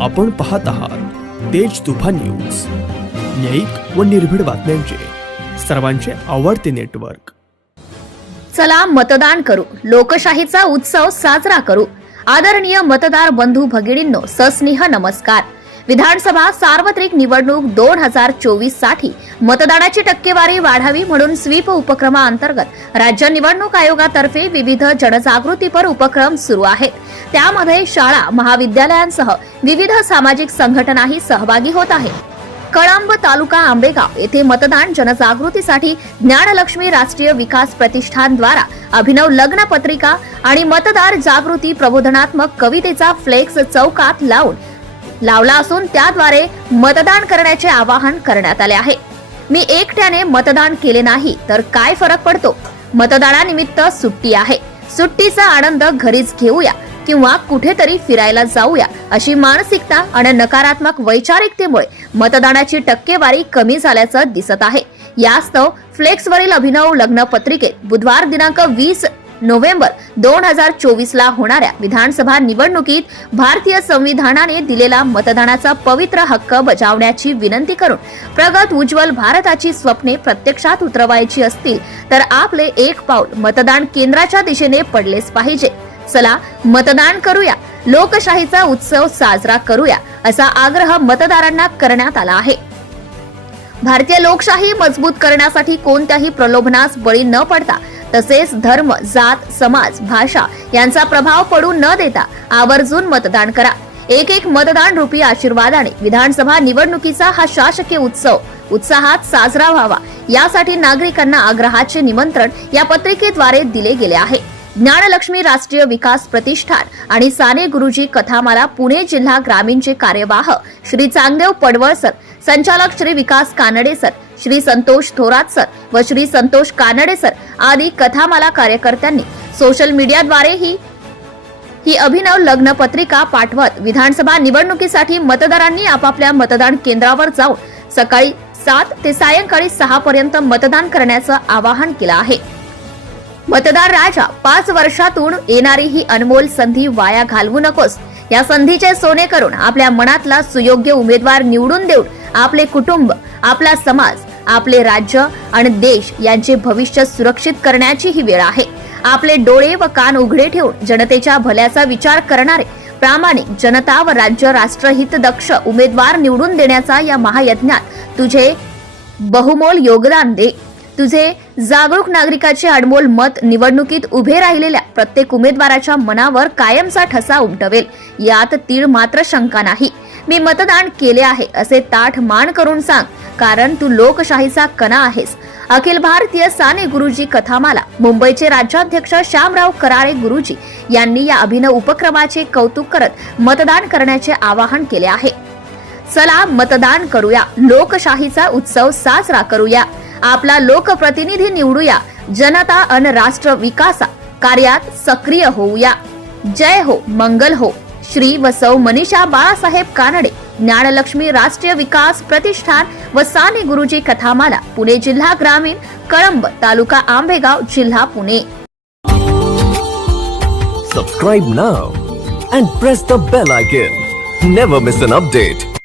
आपण पाहत आहात तेज तुफा न्यूज. न्यायिक व निर्भीड बातम्यांचे. सर्वांचे आवडते नेटवर्क. चला मतदान करू. लोकशाहीचा उत्सव साजरा करू. आदरणीय मतदार बंधू भगिनींनो सस्नेह नमस्कार. विधानसभा सार्वत्रिक निवडणूक दोन हजार चोवीससाठी मतदानाची टक्केवारी वाढावी म्हणून स्वीप उपक्रमाअंतर्गत राज्य निवडणूक आयोगातर्फे विविध जनजागृतीपर उपक्रम सुरू आहेत. त्यामध्ये शाळा महाविद्यालयांसह विविध सामाजिक संघटनाही सहभागी होत आहेत कळंब तालुका आंबेगाव येथे मतदान जनजागृतीसाठी ज्ञानलक्ष्मी राष्ट्रीय विकास प्रतिष्ठान द्वारा अभिनव लग्न पत्रिका आणि मतदार जागृती प्रबोधनात्मक कवितेचा फ्लेक्स चौकात लावून लावला असून त्याद्वारे मतदान करण्याचे आवाहन करण्यात आले आहे. मी एकट्याने मतदान केले नाही तर काय फरक पडतो? मतदानानिमित्त सुट्टी आहे. सुट्टीचा आनंद घरीच घेऊया किंवा कुठेतरी फिरायला जाऊया अशी मानसिकता आणि नकारात्मक वैचारिकतेमुळे मतदानाची टक्केवारी कमी झाल्याचं दिसत आहे. यास्तव फ्लेक्सवरील अभिनव लग्न पत्रिकेत बुधवार दिनांक वीस नोव्हेंबर दोन हजार चोवीस ला होणाऱ्या विधानसभा निवडणुकीत भारतीय संविधानाने दिलेला मतदानाचा पवित्र हक्क बजावण्याची विनंती करून प्रगत उज्ज्वल भारताची स्वप्ने प्रत्यक्षात उतरवायची असतील तर आपले एक पाऊल मतदान केंद्राच्या दिशेने पडलेच पाहिजे. चला मतदान करूया. लोकशाहीचा उत्सव साजरा करूया असा आग्रह मतदारांना करण्यात आला आहे. भारतीय लोकशाही मजबूत करण्यासाठी कोणत्याही प्रलोभनास बळी न पडता तसेच धर्म जात समाज भाषा यांचा प्रभाव पडू न देता आवर्जून मतदान करा. एक एक मतदान रुपी आशीर्वादाने विधानसभा निवडणुकीचा हा शासकीय उत्सव उत्साहात साजरा व्हावा. यासाठी नागरिकांना आग्रहाचे निमंत्रण या पत्रिकेद्वारे दिले गेले आहे. ज्ञानलक्ष्मी राष्ट्रीय विकास प्रतिष्ठान आणि साने गुरुजी कथामाला पुणे जिल्हा ग्रामीणचे कार्यवाह श्री चांगदेव पडवळ सर संचालक श्री विकास कानडे सर श्री संतोष थोरात सर व श्री संतोष कानडे सर आदी कथामाला कार्यकर्त्यांनी सोशल मीडियाद्वारे ही ही अभिनव लग्न पत्रिका पाठवत विधानसभा निवडणुकीसाठी मतदारांनी आपापल्या मतदान केंद्रावर जाऊन सकाळी सात ते सायंकाळी सहा पर्यंत मतदान करण्याचं आवाहन केलं आहे. मतदार राजा पाच वर्षातून येणारी ही अनमोल संधी वाया घालवू नकोस. या संधीचे सोने करून आपल्या मनातला सुयोग्य उमेदवार निवडून देऊन आपले कुटुंब आपला समाज आपले राज्य आणि देश यांचे भविष्य सुरक्षित करण्याची ही वेळ आहे. आपले डोळे व कान उघडे ठेवून जनतेच्या भल्याचा विचार करणारे प्रामाणिक जनता व राज्य राष्ट्रहित दक्ष उमेदवार निवडून देण्याचा या महायज्ञात तुझे बहुमोल योगदान दे. तुझे जागरूक नागरिकाचे अडमोल मत निवडणुकीत उभे राहिलेल्या प्रत्येक उमेदवाराच्या मनावर कायमचा ठसा उमटवेल. यात तीळ मात्र शंका नाही. मी मतदान केले आहे असे ताठ मान करून सांग कारण तू लोकशाहीचा कणा आहेस. अखिल भारतीय साने गुरुजी कथामाला मुंबईचे राज्याध्यक्ष श्यामराव कराळे गुरुजी यांनी या अभिनव उपक्रमाचे कौतुक करत मतदान करण्याचे आवाहन केले आहे. चला मतदान करूया. लोकशाहीचा उत्सव साजरा करूया. आपला लोकप्रतिनिधी निवडूया. जनता अन राष्ट्र विकासा कार्यात सक्रिय होऊया. जय हो मंगल हो. श्री व सौ मनीषा बाळासाहेब कानडे ज्ञानलक्ष्मी राष्ट्रीय विकास प्रतिष्ठान व साने गुरुजी कथामाला पुणे जिल्हा ग्रामीण कळंब तालुका आंबेगाव जिल्हा Pune. Subscribe now and press the bell icon never miss an update